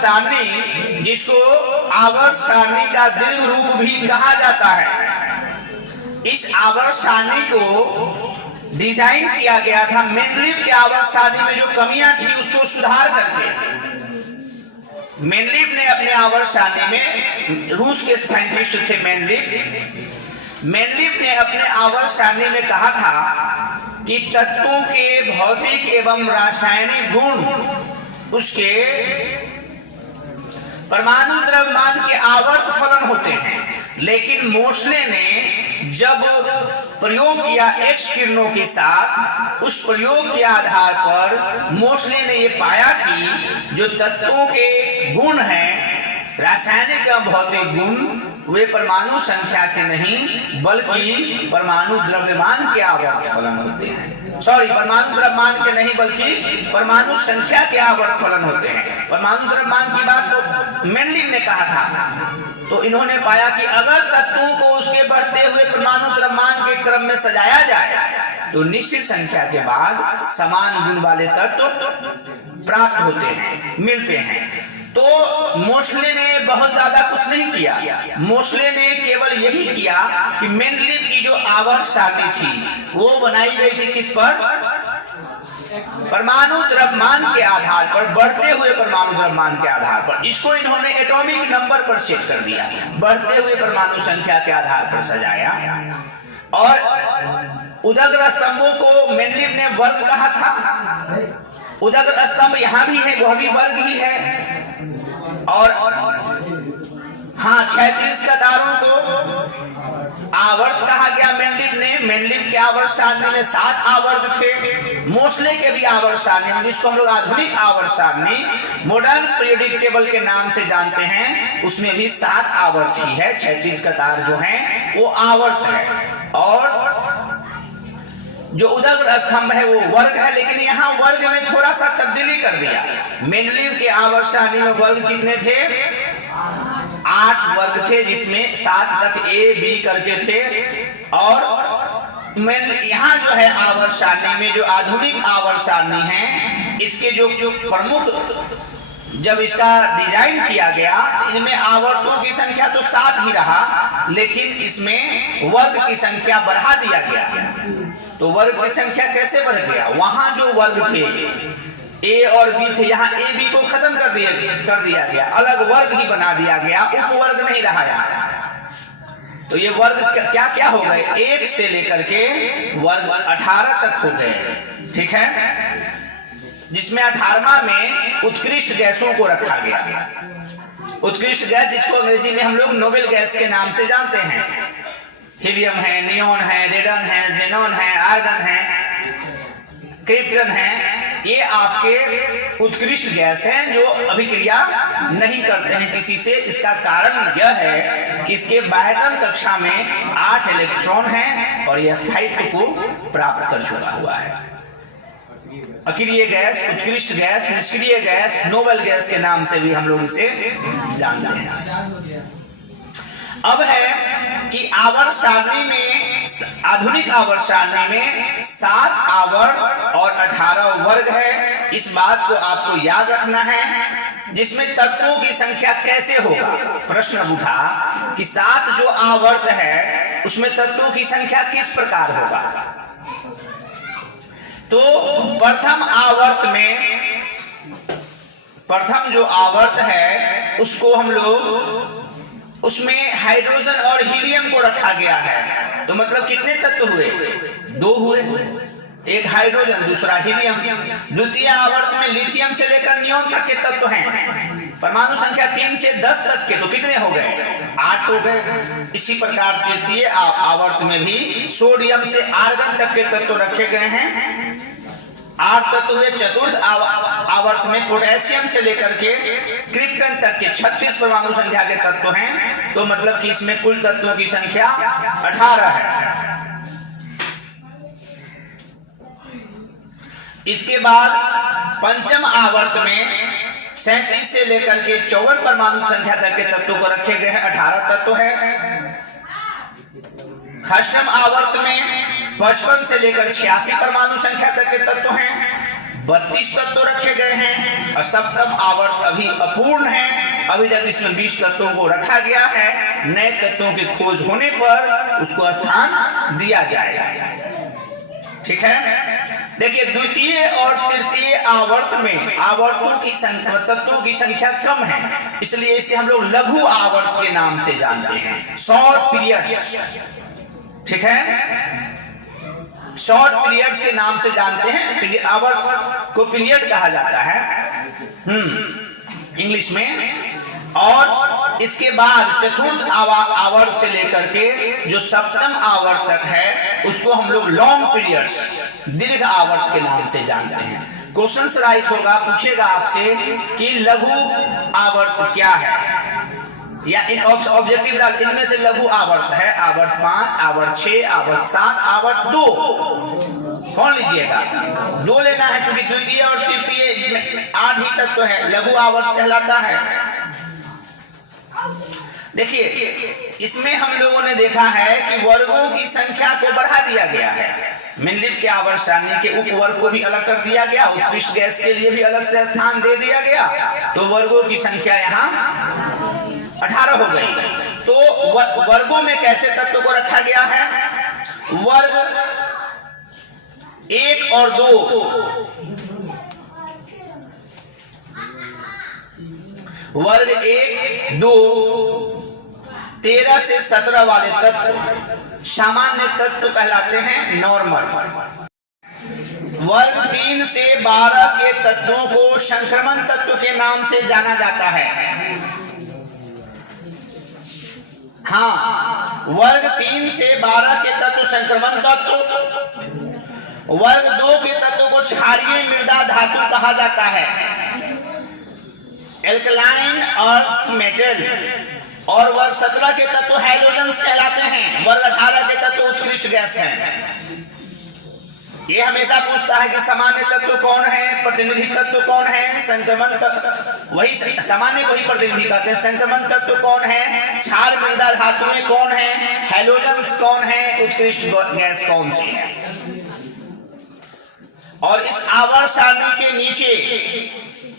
सारणी, जिसको आवर्त सारणी का दीर्घ रूप भी कहा जाता है, इस आवर्त सारणी को डिजाइन किया गया था मेंडलीव के आवर्त सारणी में जो कमियां थी उसको सुधार करके। मेंडलीव ने अपने आवर्त सारणी में, रूस के साइंटिस्ट थे मेंडलीव ने अपने आवर्त सारणी में कहा था कि तत्वों के भौतिक एवं रासायनिक गुण उसके परमाणु द्रव्यमान के आवर्त फलन होते हैं। लेकिन मोसले ने जब प्रयोग किया एक्स किरणों के साथ, उस प्रयोग के आधार पर मोसले ने यह पाया कि जो तत्वों के गुण हैं, रासायनिक एवं भौतिक गुण, वे परमाणु संख्या के नहीं बल्कि परमाणु द्रव्यमान के आवर्त फलन होते हैं। सॉरी, परमाणु द्रव्यमान के नहीं बल्कि परमाणु संख्या के आवर्त फलन होते हैं। परमाणु द्रव्यमान की बात तो मेंडलीव ने कहा था। तो इन्होंने पाया कि अगर तत्वों को उसके बढ़ते हुए परमाणु द्रव्यमान के क्रम में सजाया जाए तो निश्चित संख्या के बाद समान गुण वाले तत्व प्राप्त होते हैं, मिलते हैं। तो मोसले ने बहुत ज्यादा कुछ नहीं किया। मोसले ने केवल यही किया कि मेंडलीव की जो आवर्त सारणी थी वो बनाई गई थी किस पर? परमाणु द्रव्यमान के आधार पर, बढ़ते हुए परमाणु द्रव्यमान के आधार पर। इसको इन्होंने एटॉमिक नंबर पर सेट कर दिया, बढ़ते हुए परमाणु संख्या के आधार पर सजाया। और उदग्र स्तंभों को मेंडलीव ने वर्ग कहा था। उदग्र स्तंभ यहाँ भी है, वह भी वर्ग ही है। और हाँ, क्षैतिज कतारों को आवर्त कहा गया मेंडलीव ने। मेंडलीव के आवर्त सारणी में 7 आवर्त थे। मोसले के भी आवर्त सारणी में, जिसको हम लोग आधुनिक आवर्त सारणी, मॉडर्न पीरियोडिक टेबल के नाम से जानते हैं, उसमें भी 7 आवर्त ही है। क्षैतिज कतार जो है वो आवर्त है, और जो उदग्र स्तंभ है वो वर्ग है। लेकिन यहाँ वर्ग में थोड़ा सा तब्दीली कर दिया। मेंडलीव के आवर्त सारणी में वर्ग कितने थे? 8 वर्ग थे, जिसमें 7 तक ए बी करके थे। और यहाँ जो है आवर्त सारणी में, जो आधुनिक आवर्त सारणी है, इसके जो प्रमुख, जब इसका डिजाइन किया गया तो इनमें आवर्तों की संख्या तो 7 ही रहा, लेकिन इसमें वर्ग की संख्या बढ़ा दिया गया। तो वर्ग की संख्या कैसे बढ़ गया? वहां जो वर्ग थे ए और बी थे, यहाँ ए बी को खत्म कर दिया गया, अलग वर्ग ही बना दिया गया, उपवर्ग नहीं रहा यहाँ। तो ये वर्ग क्या क्या हो गए? 1 से लेकर के वर्ग 18 तक हो गए, ठीक है, जिसमें 18वां में उत्कृष्ट गैसों को रखा गया। उत्कृष्ट गैस, जिसको अंग्रेजी में हम लोग नोबेल गैस के नाम से जानते हैं। हीलियम है, नियोन है, रेडन है, जेनॉन है, आर्गन है, क्रिप्टन है। ये आपके उत्कृष्ट गैस हैं जो अभिक्रिया नहीं करते हैं किसी से। इसका कारण यह है कि इसके बाह्यतम कक्षा में 8 इलेक्ट्रॉन हैं और यह स्थायित्व को प्राप्त कर चुका हुआ है। अक्रिय गैस, उत्कृष्ट गैस, निष्क्रिय गैस, नोबेल गैस के नाम से भी हम लोग इसे जानते हैं। अब है कि आवर्त सारणी में, आधुनिक आवर्त सारणी में 7 आवर्त और 18 वर्ग है। इस बात को आपको याद रखना है, जिसमें तत्वों की संख्या कैसे होगा। प्रश्न उठा कि 7 जो आवर्त है उसमें तत्वों की संख्या किस प्रकार होगा। तो प्रथम आवर्त में, प्रथम जो आवर्त है उसको हम लोग, उसमें हाइड्रोजन और हीलियम को रखा गया है। तो मतलब कितने तत्व हुए? 2 हुए, एक हाइड्रोजन, दूसरा हीलियम। द्वितीय आवर्त में लिथियम से लेकर नियोन तक के तत्व हैं। परमाणु संख्या 3 से 10 तक के, तो कितने हो गए? 8 हो गए। इसी प्रकार तृतीय आवर्त में भी सोडियम से आर्गन तक के तत्व रखे गए हैं, 8 तत्व हुए। चतुर्थ आवर्त में पोटेशियम से लेकर के क्रिप्टन तक के 36 परमाणु संख्या के तत्व हैं। तो मतलब कि इसमें कुल तत्वों की संख्या 18 है। इसके बाद पंचम आवर्त में 37 से लेकर के 54 परमाणु संख्या तक के तत्वों को रखे गए हैं, 18 तत्व है। षष्ठम आवर्त में 55 से लेकर 86 परमाणु संख्या तक के तत्व हैं। 32 तत्व रखे गए हैं और सप्तम आवर्त अभी अपूर्ण है। अभी तक इसमें 20 तत्वों को रखा गया है। नए तत्वों की खोज होने पर उसको स्थान दिया जाएगा। ठीक है। देखिए द्वितीय और तृतीय आवर्त में आवर्तों की संख्या, तत्वों की संख्या कम है, इसलिए इसे हम लोग लघु आवर्त के नाम से जानते हैं, शॉर्ट पीरियड्स। ठीक है, शॉर्ट पीरियड्स के नाम से जानते हैं। आवर्त को पीरियड कहा जाता है इंग्लिश में। और इसके बाद चतुर्थ आवर्त से लेकर के जो सप्तम आवर्त तक है उसको हम लोग लॉन्ग पीरियड्स, दीर्घ आवर्त के नाम से जानते हैं। क्वेश्चंस राइज होगा, पूछेगा आपसे कि लघु आवर्त क्या है, या इन ऑब्जेक्टिव डाल, इनमें से लघु आवर्त है आवर्त 5, आवर्त 6, आवर्त 7, आवर्त 2, कौन लीजिएगा? 2 लेना है, क्योंकि द्वितीय और तृतीय 8 ही तत्व है, लघु आवर्त कहलाता है। देखिए इसमें हम लोगों ने देखा है कि वर्गों की संख्या को बढ़ा दिया गया है। मेनलिप के आवर्त सारणी के उपवर्ग को भी अलग कर दिया गया, उत्कृष्ट गैस के लिए भी अलग से स्थान दे दिया गया, तो वर्गों की संख्या यहाँ 18 हो गई। तो वर्गों में कैसे तत्व को रखा गया है? वर्ग 1 और 2, वर्ग 1, 2, 13 से 17 वाले तत्व सामान्य तत्व कहलाते हैं, नॉर्मल। वर्ग 3 से 12 के तत्वों को संक्रमण तत्व के नाम से जाना जाता है। हाँ, वर्ग 3 से 12 के तत्व संक्रमण तत्व। वर्ग 2 के तत्व को क्षारीय मृदा धातु कहा जाता है, एल्कलाइन अर्थ मेटल। और वर्ग 17 के तत्व हैलोजेंस कहलाते हैं। वर्ग 18 के तत्व उत्कृष्ट गैस हैं। ये हमेशा पूछता है कि सामान्य तत्व कौन है, प्रतिनिधि तत्व कौन है, संक्रमण तत्व, वही सामान्य को ही प्रतिनिधि कहते हैं। संक्रमण तत्व कौन है, क्षार मृदा धातुएं कौन है, हैलोजेंस कौन है, उत्कृष्ट गैस कौन सी है। और इस आवर्त सारणी के नीचे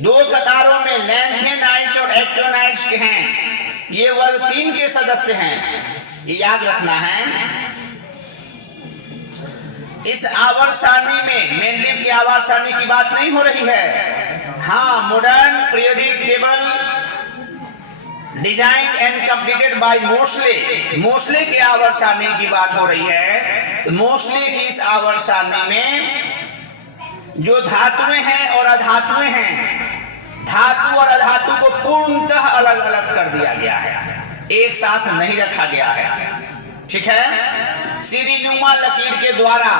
2 कतारों में लैंथेनाइट्स और एक्टिनाइट्स के हैं। ये वर्ग 3 के सदस्य हैं, ये याद रखना है। इस आवर्त सारणी में मेनलिप की आवर्त सारणी की बात नहीं हो रही है। हाँ, modern periodic table design and completed by Moseley, Moseley के आवर्त सारणी की बात हो रही है। मोस्ले की इस आवर्त सारणी में जो धातुएं हैं और अधातुएं हैं, धातु और अधातु को पूर्णतः अलग अलग कर दिया गया है, एक साथ नहीं रखा गया है। ठीक है, सीढ़ीनुमा लकीर के द्वारा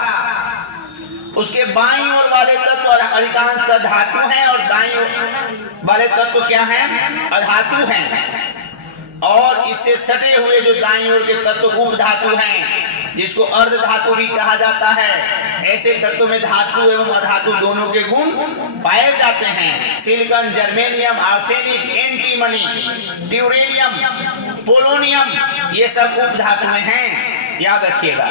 उसके बाईं ओर वाले तत्व अधिकांशतः धातु हैं और दाईं ओर वाले तत्व क्या हैं, अधातु हैं। और इससे सटे हुए जो दाईं ओर के तत्व उपधातु हैं, जिसको अर्ध धातु भी कहा जाता है। ऐसे तत्वों में धातु एवं अधातु दोनों के गुण पाए जाते हैं। Silicon, germanium, arsenic, antimony, tellurium, polonium, ये सब उपधातुएं हैं, याद रखिएगा।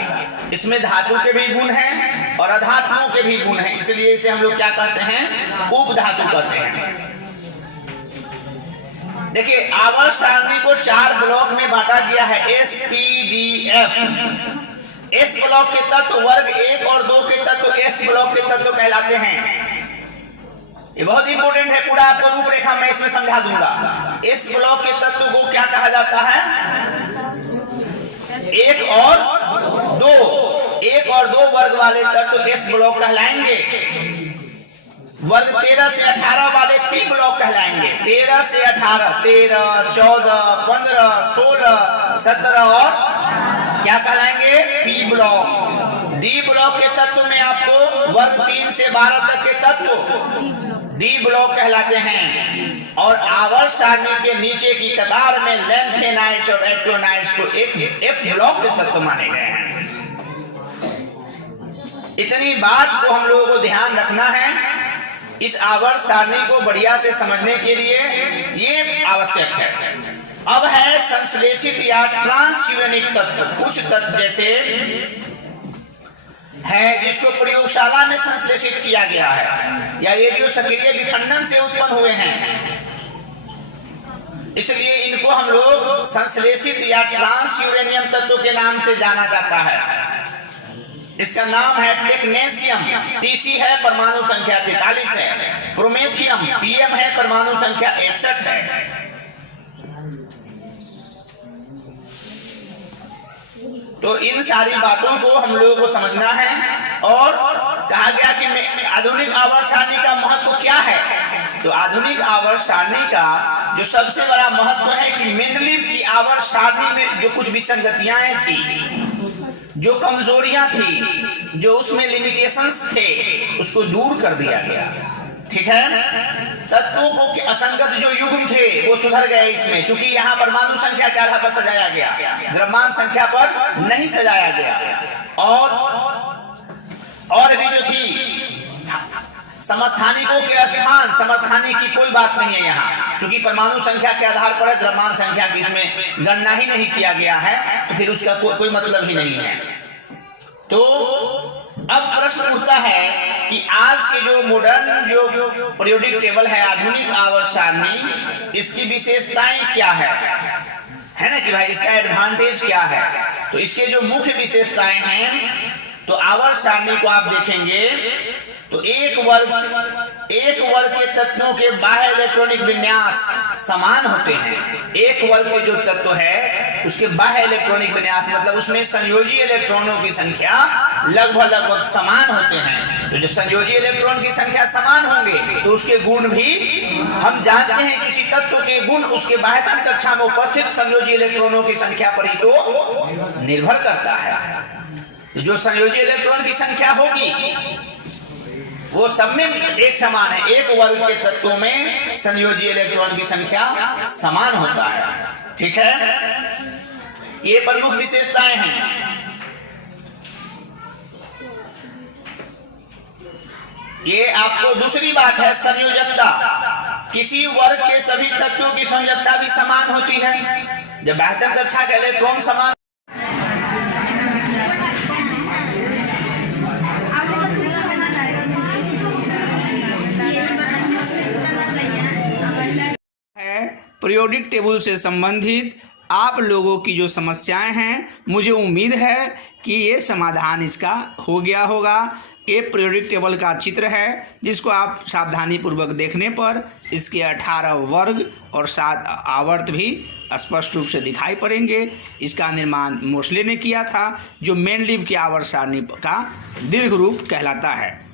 इसमें धातु के भी गुण हैं और अधातुओं के भी गुण हैं, इसलिए इसे हम लोग क्या कहते हैं, उपधातु कहते हैं। देखिए आवर्त सारणी को 4 ब्लॉक में बांटा गया है, SPDF। एस ब्लॉक के तत्व वर्ग 1 और 2 के तत्व एस ब्लॉक के तत्व कहलाते हैं। ये बहुत इंपॉर्टेंट है, पूरा आपको रूपरेखा मैं इसमें समझा दूंगा। एस ब्लॉक के तत्व को क्या कहा जाता है, 1 और 2। 1 और 2 वर्ग वाले तत्व एस ब्लॉक कहलाएंगे। वर्ग 13 से 18 वाले पी ब्लॉक कहलाएंगे। 13 से 18, 13, 14, 15, 16, 17 और क्या कहलाएंगे, पी ब्लॉक। डी ब्लॉक के तत्व में आपको वर्ग 3 से 12 तक के तत्व डी ब्लॉक कहलाते हैं। और आवर्त सारणी के नीचे की कतार में लैंथेनाइट्स और एक्टिनाइट्स को एक एफ ब्लॉक के तत्व माने गए हैं। इतनी बात को हम लोगों को ध्यान रखना है। इस आवर्त सारणी को बढ़िया से समझने के लिए ये आवश्यक है। अब है संश्लेषित या ट्रांसयूनिक तत्व। कुछ तत्व जैसे है जिसको प्रयोगशाला में संश्लेषित किया गया है या रेडियो सक्रिय विखंडन से उत्पन्न हुए हैं, इसलिए इनको हम लोग संश्लेषित या ट्रांस यूरेनियम तत्वों के नाम से जाना जाता है। इसका नाम है टेक्नेशियम, Tc है, परमाणु संख्या 43 है। प्रोमेथियम Pm है, परमाणु संख्या 61 है। तो इन सारी बातों को हम लोगों को समझना है। और कहा गया कि आधुनिक आवर्त सारणी का महत्व क्या है, तो आधुनिक आवर्त सारणी का जो सबसे बड़ा महत्व है कि मेंडलीव की आवर्त सारणी में जो कुछ विसंगतियां थी, जो कमजोरियां थी, जो उसमें लिमिटेशंस थे, उसको दूर कर दिया गया। ठीक है, तत्वों को असंगत जो युग्म थे वो सुधर गए इसमें, क्योंकि यहाँ परमाणु संख्या के आधार पर सजाया गया, द्रव्यमान संख्या पर नहीं सजाया गया। और भी जो थी समस्थानिकों के स्थान, समस्थानिक की कोई बात नहीं है यहाँ, क्योंकि परमाणु संख्या के आधार पर है, द्रव्यमान संख्या की इसमें गणना ही नहीं किया गया है, तो फिर उसका कोई मतलब ही नहीं है। तो अब प्रश्न उठता है कि आज के जो मॉडर्न जो पीरियोडिक टेबल है, आधुनिक आवर्त सारणी, इसकी विशेषताएं क्या है ना, कि भाई इसका एडवांटेज क्या है। तो इसके जो मुख्य विशेषताएं हैं, तो आवर्त सारणी को आप देखेंगे तो एक वर्ग के तत्वों के बाह्य इलेक्ट्रॉनिक विन्यास समान होते हैं। एक वर्ग के जो तत्व है उसके बाह्य इलेक्ट्रॉनिक विन्यास मतलब उसमें संयोजी इलेक्ट्रॉनों की संख्या लगभग समान होते हैं। तो जो संयोजी इलेक्ट्रॉन की संख्या समान होंगे तो उसके गुण भी हम जानते हैं, किसी तत्व के गुण उसके बाह्यतम कक्षा में उपस्थित संयोजी इलेक्ट्रॉनों की संख्या पर ही तो निर्भर करता है। तो जो संयोजी इलेक्ट्रॉन की संख्या होगी वो सब में एक समान है। एक वर्ग के तत्वों में संयोजी इलेक्ट्रॉन की संख्या समान होता है। ठीक है, ये प्रमुख विशेषताएं हैं। ये आपको दूसरी बात है संयोजकता। किसी वर्ग के सभी तत्वों की संयोजकता भी समान होती है। जब बाह्यतम कक्षा के इलेक्ट्रॉन समान पीरियोडिक टेबल से संबंधित आप लोगों की जो समस्याएं हैं, मुझे उम्मीद है कि ये समाधान इसका हो गया होगा। ये पीरियोडिक टेबल का चित्र है जिसको आप सावधानी पूर्वक देखने पर इसके 18 वर्ग और 7 आवर्त भी स्पष्ट रूप से दिखाई पड़ेंगे। इसका निर्माण मोस्ले ने किया था, जो मेंडलीव की आवर्त सारणी का दीर्घ रूप कहलाता है।